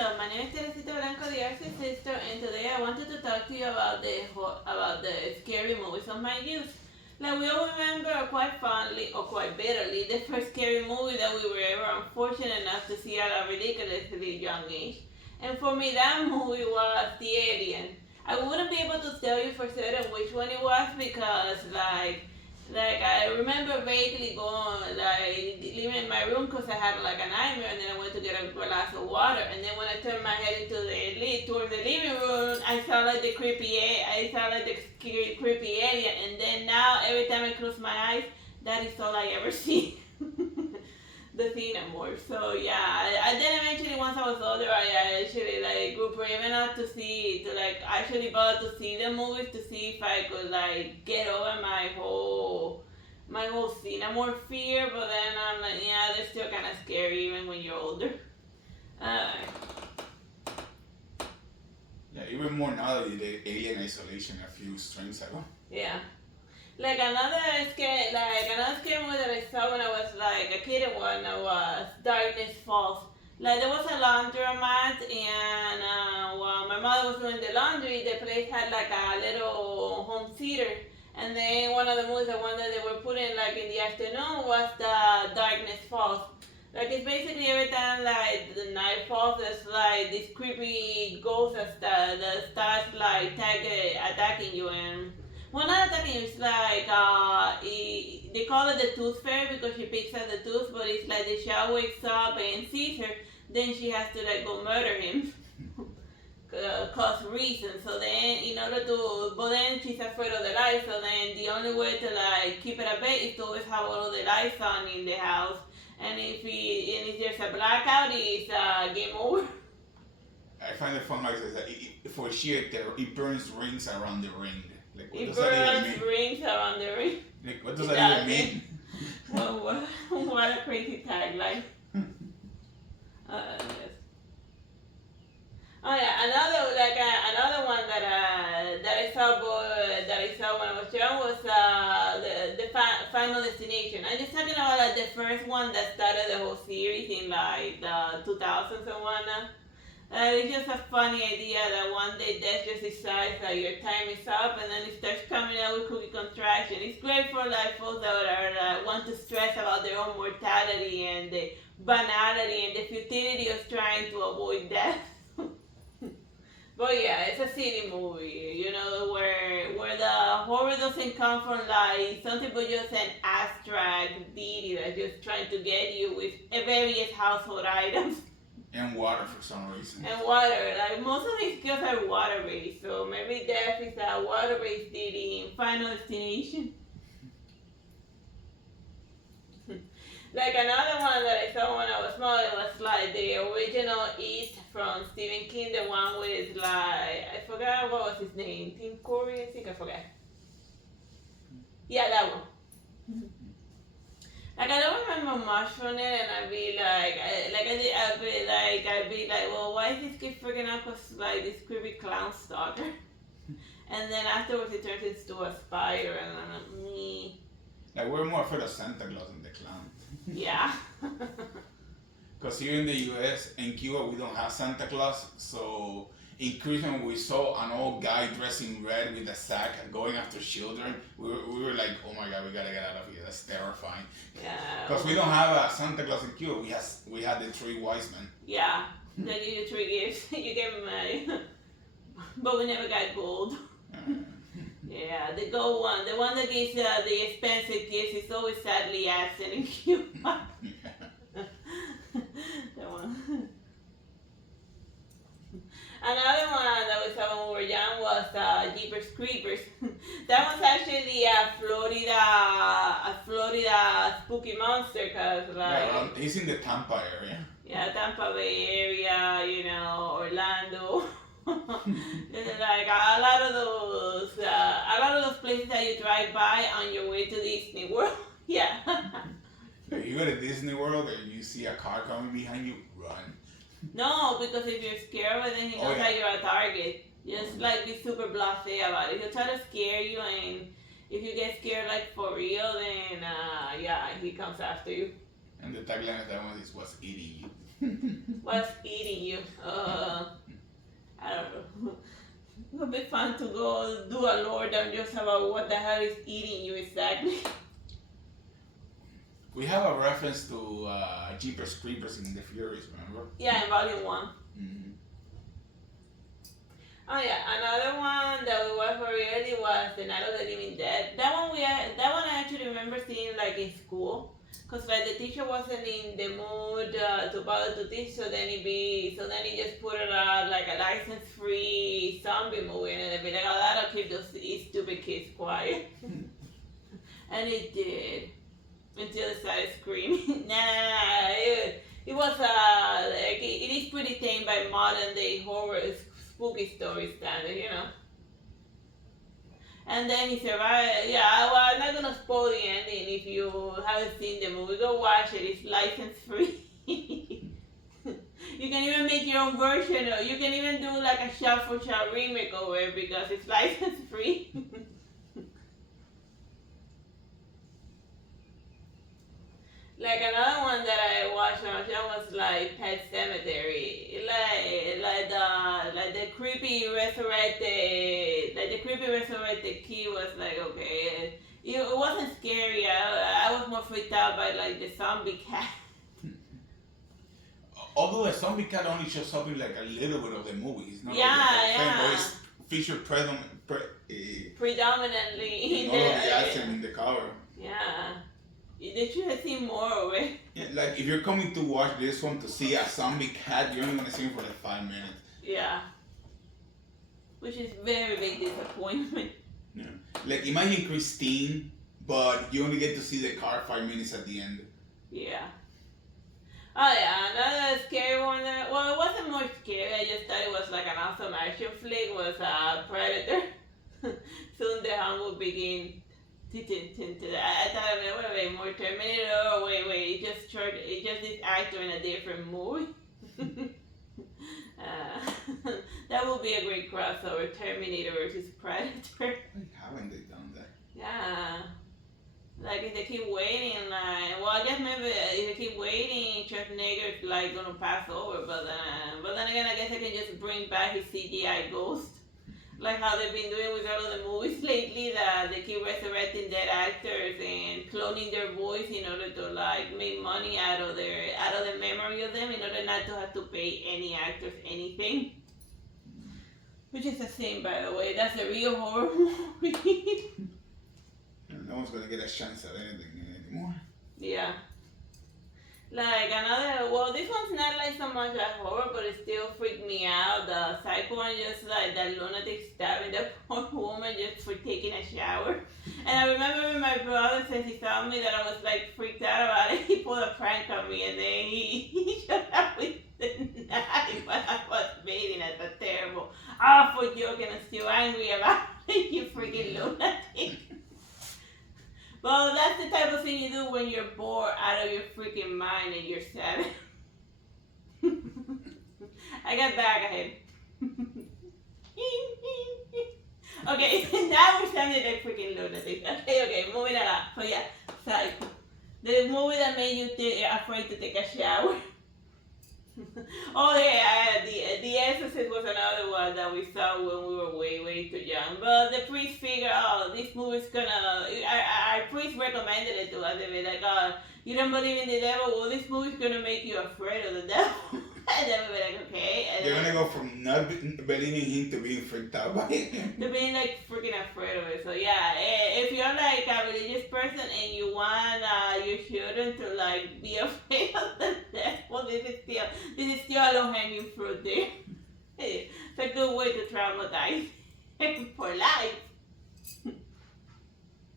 Hello, my name is Teresita Blanco, the Artsy Sister, and today I wanted to talk to you about the scary movies of my youth. Like we all remember quite fondly or quite bitterly the first scary movie that we were ever unfortunate enough to see at a ridiculously young age. And for me, that movie was The Alien. I wouldn't be able to tell you for certain which one it was because like I remember vaguely going, like leaving my room because I had like a nightmare, and then I went to get a glass of water, and then when I turned my head towards the living room, I saw like I saw like the creepy alien, and then now every time I close my eyes, that is all I ever see. The Cinnamore. So yeah, I then eventually once I was older, I actually like grew brave enough to like actually bother to see the movies to see if I could like get over my whole Cinnamore fear. But then I'm like, yeah, they're still kind of scary even when you're older. Uh, Yeah, even more now that you did Alien Isolation a few streams ago. yeah. Another scary movie that I saw when I was like a kid one was Darkness Falls. Like there was a laundromat, and while my mother was doing the laundry, the place had like a little home theater. And then one of the movies, the one that they were putting like in the afternoon, was the Darkness Falls. Like it's basically every time like the night falls, there's like this creepy ghost that starts like attacking you, and well, not attacking you. It's like they call it the tooth fairy because she picks at the tooth, but it's like the child wakes up and sees her, then she has to like go murder him. Cause reason. So then, but then she's afraid of the lights. So then the only way to like keep it at bay is to always have all of the lights on in the house. And if there's a blackout, it's game over. I find it fun, like, that for shit, it burns rings around the ring. Like, what It does that even burns mean? rings around the ring. Like, what does that even mean? Well, what a crazy tagline. Yes. Oh yeah, another one that I saw when I was young was the Final Destination. I'm just talking about like the first one that started the whole series in like the 2000s and whatnot. It's just a funny idea that one day death just decides that your time is up, and then it starts coming out with cookie contraction. It's great for like folks that are want to stress about their own mortality and the banality and the futility of trying to avoid death. But yeah, it's a silly movie, where the horror doesn't come from like something but just an abstract deity that's just trying to get you with various household items. And water for some reason. And water, like most of these skills are water based, so maybe death is a water based deity in Final Destination. Like another one that I saw when I was small, it was like the original It from Stephen King, the one with like, I forgot what was his name, Tim Curry, I think, I forgot. Yeah, that one. Like I don't remember much from it, and I'd be like, well, why is this kid freaking out? Cause like this creepy clown stalker, and then afterwards it turns into a spider, and I'm like, me. Like, we're more afraid of Santa Claus than the clown. Yeah. Because here in the US, in Cuba, we don't have Santa Claus, so in Christmas we saw an old guy dressed in red with a sack going after children. We were like, oh my god, we gotta get out of here. That's terrifying. Yeah. Because we don't have a Santa Claus in Cuba. We had the three wise men. Yeah. Then you do three gifts. You get money. But we never got gold. Yeah, the gold one, the one that gives the expensive gifts, is always sadly absent in Cuba. That one. Another one that we saw when we were young was Jeepers Creepers. That was actually a Florida spooky monster, cause like he's in the Tampa area. Yeah, Tampa Bay area, Orlando. Like a lot of those places that you drive by on your way to Disney World. Yeah. If you go to Disney World and you see a car coming behind you, run. No, because if you're scared of it, then he knows that you're a target. Just like be super blasé about it. He'll try to scare you, and if you get scared like for real, then yeah, he comes after you. And the tagline of that one is "What's eating you." What's eating you? I don't know. It would be fun to go do a lore down just about what the hell is eating you exactly. We have a reference to Jeepers Creepers in the Furies, remember? Yeah, in volume 1. Mm-hmm. Oh yeah, another one that we watched very early was The Night of the Living Dead. That one I actually remember seeing like in school, cause like the teacher wasn't in the mood to bother to teach, so then he just put it out like a license-free zombie movie, and it'd be like, oh, that'll keep those stupid kids quiet, and it did until they started screaming. It was like it is pretty tame by modern day horror spooky story standard, you know. And then he survived. Yeah, well, I'm not gonna spoil the ending if you haven't seen the movie. Go watch it. It's license free. You can even make your own version, or you can even do like a shot for shot remake of it because it's license free. Like another one that I watched on show was like Pet Cemetery, like the creepy resurrected kid was like okay, it wasn't scary. I was more freaked out by like the zombie cat. Although the zombie cat only shows up in like a little bit of the movie, it's not Yeah. it's featured Predominantly in all of the items in the cover. Yeah. They should have seen more of it. Yeah, like if you're coming to watch this one to see a zombie cat, you're only gonna see him for like 5 minutes. Yeah. Which is very big disappointment. Yeah. Like imagine Christine, but you only get to see the car 5 minutes at the end. Yeah. Oh yeah, another scary one that, well, it wasn't more scary, I just thought it was like an awesome action flick, was Predator. Soon the hunt will begin. I thought it would have been more Terminator. Oh wait, it just this actor in a different movie. That would be a great crossover, Terminator versus Predator. Why haven't they done that? Yeah. Like if they keep waiting, like, well, I guess maybe if they keep waiting, Schwarzenegger's like gonna pass over, but then again, I guess I can just bring back his CGI ghost. Like how they've been doing with all of the movies lately, that they keep resurrecting dead actors and cloning their voice in order to like make money out of the memory of them, in order not to have to pay any actors anything. Which is a sin, by the way. That's a real horror movie. No one's gonna get a chance at anything anymore. Yeah. Like another, well, this one's not like so much a horror, but it still freaked me out. The psycho one, just like that lunatic stabbing the poor woman just for taking a shower. And I remember when my brother says he saw me that I was like freaked out about it. He pulled a prank on me, and then he showed up with the knife when I was bathing at the terrible, awful joke, and I'm still angry about it, you freaking lunatic. Well, that's the type of thing you do when you're bored out of your freaking mind and you're 7. I got back ahead. Okay, now we're sounding like freaking lunatics. Okay, moving along. So yeah, Psycho. The movie that made you afraid to take a shower. Oh yeah, the Exorcist was another one that we saw when we were way too young. But the priest figured, oh, this movie's gonna. Our priest recommended it to us. They were like, oh, you don't believe in the devil? Well, this movie's gonna make you afraid of the devil. And then we were like, okay. And you're gonna go from not believing him to being freaked out by him. To being like freaking afraid of it. So yeah, if you're like a religious person and you want your children to like be afraid of the devil, this is still a low hanging fruit there. It's a good way to traumatize for life.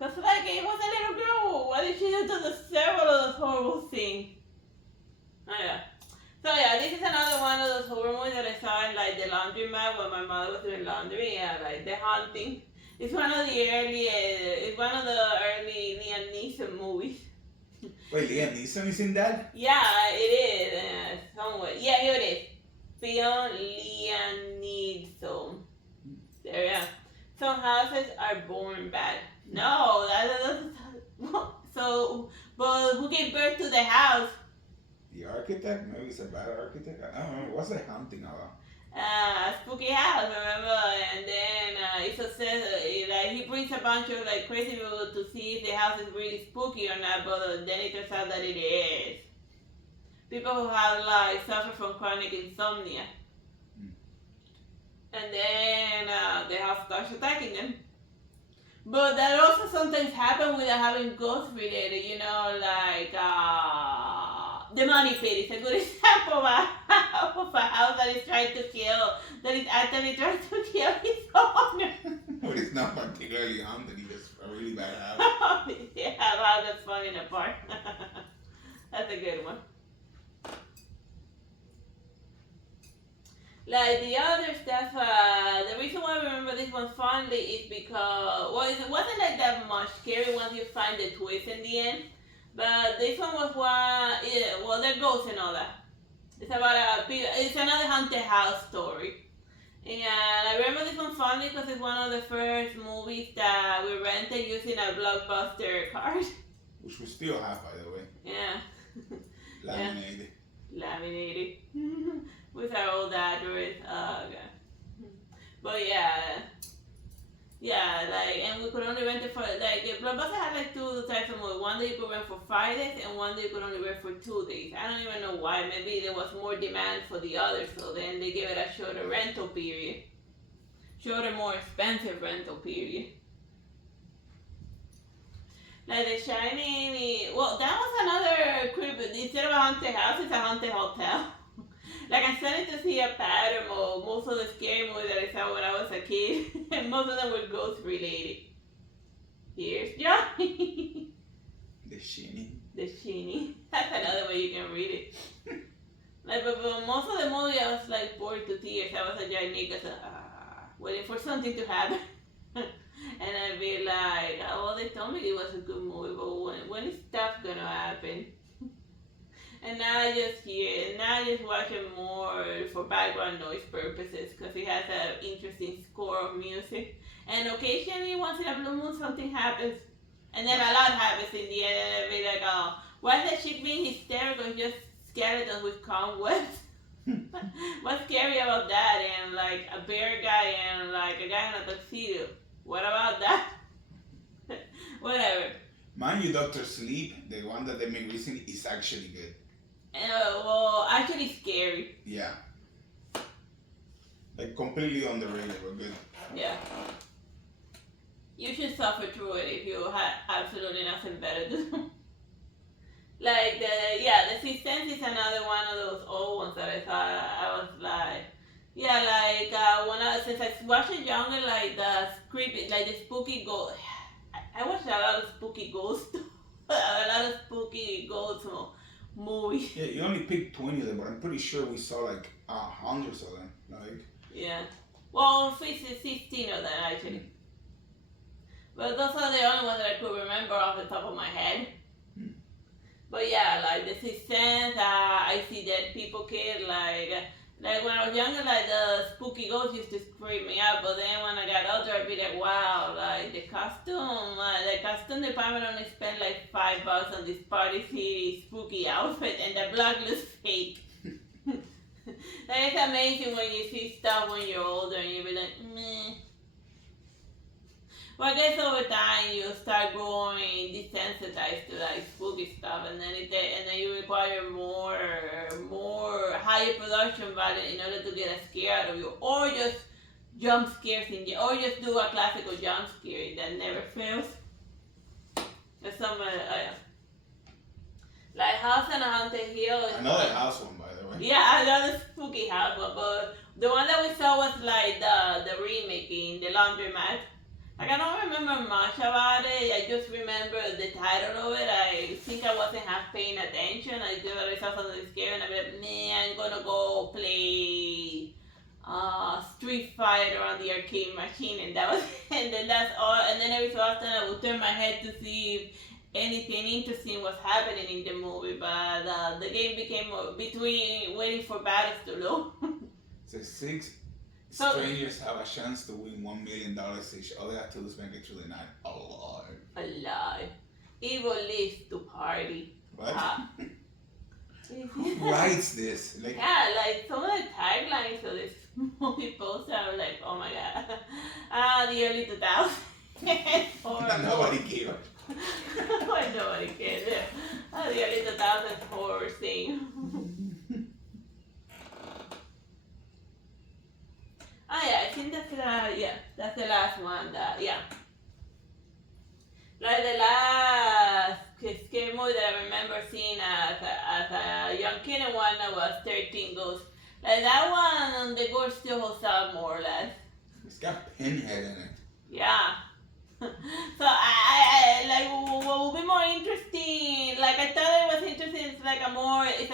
Cause like it was a little girl. What did she do to the several of those horrible things? Oh yeah. So yeah, this is another one of those horror movies that I saw in like the laundromat when my mother was doing laundry. Yeah, like The Haunting. It's one of the early Liam Neeson movies. Wait, Liam Neeson is in that? Yeah, it is. Somewhat. Yeah, here it is. Film Liam Neeson. There, yeah. Some houses are born bad. No, that's so. But who gave birth to the house? The architect? Maybe it's a bad architect. I don't know. What's the hunting about? Spooky house, remember? And then it says like he brings a bunch of like crazy people to see if the house is really spooky or not, but then it turns out that it is. People who have like suffer from chronic insomnia. And then the house starts attacking them. But that also sometimes happens without having ghost related, you know, like the money pit is a good example of a house that is trying to kill, that is actually trying to kill its owner. But it's not particularly haunted, it's just a really bad house. Yeah, wow, that's falling apart. That's a good one. Like the other stuff, the reason why I remember this one fondly is because, well, it wasn't like that much scary once you find the twist in the end. But this one was one, yeah, well, they're ghosts and all that. It's about it's another haunted house story. And I remember this one fondly because it's one of the first movies that we rented using a Blockbuster card. Which we still have, by the way. Yeah. Laminated. Laminated. With our old address. Okay. But yeah, like, and we could only rent it for, like, Blockbuster had like two types of movies. One that you could rent for 5 days, and one that you could only rent for 2 days. I don't even know why. Maybe there was more demand for the other, so then they gave it a shorter rental period. Shorter, more expensive rental period. Like The Shining, well, that was another creep. Instead of a haunted house, it's a haunted hotel. Like, I'm starting to see a pattern of most of the scary movies that I saw when I was a kid, and most of them were ghost related. Here's Johnny. The Shining. The Shining. That's another way you can read it. Like, but most of the movie I was like bored to tears. I was a Johnny because waiting for something to happen. And I'd be like, oh, well, they told me it was a good movie, but when is stuff gonna happen? And now I just watch it more for background noise purposes because it has an interesting score of music. And occasionally, once in a blue moon, something happens. And then a lot happens in the end, and I'll be like, oh, why is that shit being hysterical? It's just skeletons with cobwebs. What's scary about that? And like a bear guy and like a guy in a tuxedo. What about that? Whatever. Mind you, Dr. Sleep, the one that they made recently, is actually good. Well, actually scary. Yeah. Like completely underrated, but good. Yeah. You should suffer through it if you had absolutely nothing better to do. Like the Sixth Sense is another one of those old ones that I thought I was like, yeah, like since I watched it younger, like the creepy, like the spooky ghost. I watched a lot of spooky ghosts, a lot of spooky ghost movies. Yeah, you only picked 20 of them, but I'm pretty sure we saw like hundreds of them. Like. Yeah. Well, 16 of them actually. But those are the only ones that I could remember off the top of my head. But yeah, like the Sixth Sense, I See Dead People Kid, like when I was younger, like the spooky ghosts used to creep me out. But then when I got older, I'd be like, wow, like the costume department only spent like $5 on this Party City spooky outfit, and the blood looks fake. Like, it's amazing when you see stuff when you're older and you be like, meh. Well, I guess over time you start growing desensitized to like spooky stuff, and then you require more higher production value in order to get a scare out of you, or just jump scares or just do a classical jump scare that never fails. There's some like House on a Haunted Hill. Another house one, by the way. Yeah, another spooky house one, but the one that we saw was like the remake in the laundromat. Like, I don't remember much about it. I just remember the title of it. I think I wasn't half paying attention. I just saw something scary and I'd be like, man, I'm gonna go play Street Fighter on the arcade machine, and that was and then that's all. And then every so often I would turn my head to see if anything interesting was happening in the movie. But the game became between waiting for battles to load. So strangers have a chance to win $1 million each. All they have to do is make it through the night alive. Alive. Evil lives to party. What? Who writes this? Like, yeah, like some of the taglines of this movie poster are like, oh my god. The early 2000s. Horror nobody movie. cared. Why nobody cares? Yeah. The early 2000s horror scene. Yeah, I think that's the last one. Yeah. Like the last scary movie that I remember seeing as a young kid and one that was 13 Ghosts. Like that one, the gore still holds up more or less. It's got Pinhead in it. Yeah. So I like what would be more interesting. Like I thought it was interesting. It's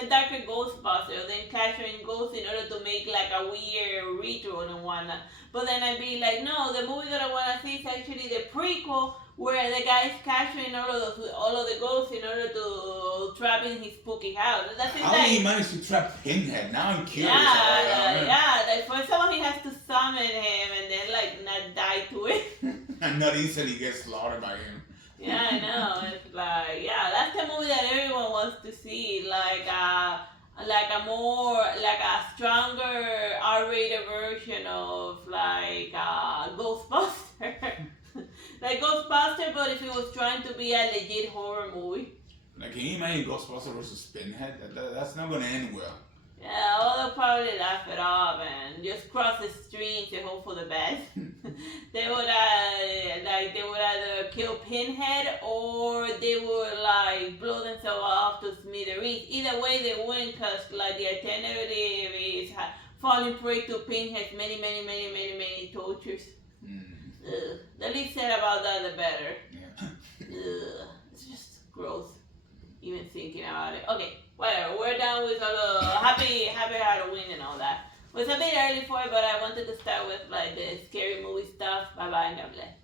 a darker Ghostbuster than capturing ghosts in order to make like a weird ritual and whatnot. But then I'd be like, no, the movie that I want to see is actually the prequel where the guy is capturing all of the ghosts in order to trap in his spooky house. That's How did he manage to trap Pinhead? Now I'm curious. Like first of all he has to summon him and then like not die to it. And not easily get slaughtered by him. Yeah, I know. It's like, yeah, that's the movie that everyone wants to see. Like a stronger R-rated version of like Ghostbuster. Like Ghostbuster, but if it was trying to be a legit horror movie. Like, can you imagine Ghostbuster versus Pinhead? That's not gonna end well. Yeah, well, they'll probably laugh it off and just cross the streams and hope for the best. They would either kill Pinhead or they would like blow themselves off to smithereens. Either way, they win because like the alternative is falling prey to Pinhead's many tortures. The least said about that, the better. Yeah. It's just gross, even thinking about it. Okay, whatever. We're done with all the happy Halloween and all that. It was a bit early for it, but I wanted to start with like the scary movie stuff. Bye bye and God bless.